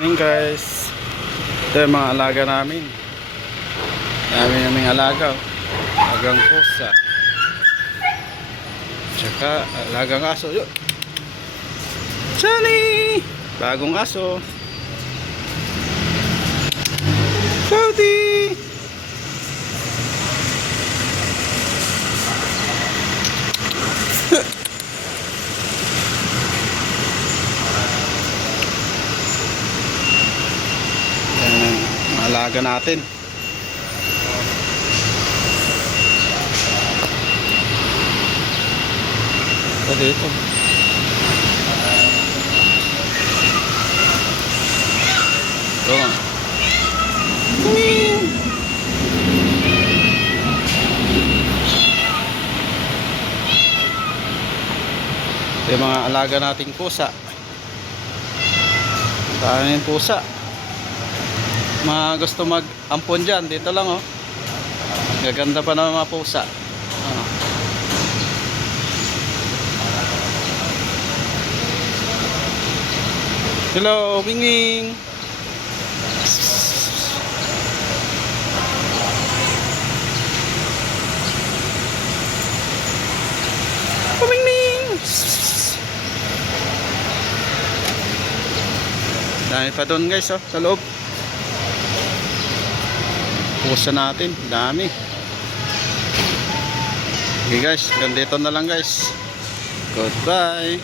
Morning guys. Ito yung mga alaga namin. Dami naming alaga. Alagang pusa. Tsaka alagang aso. Yun. Sunny! Bagong aso. Cloudy! Alaga natin. Ito dito. Ito nga. Ito yung mga alaga nating pusa. Saan yung pusa? Mga gusto mag-ampon dyan, dito lang oh. Gaganda pa ng mga pusa. Hello, Wing Wing. Wing Wing. Dami pa doon guys oh, sa loob. Pusa natin, dami. Okay guys, ganito na lang guys. Goodbye.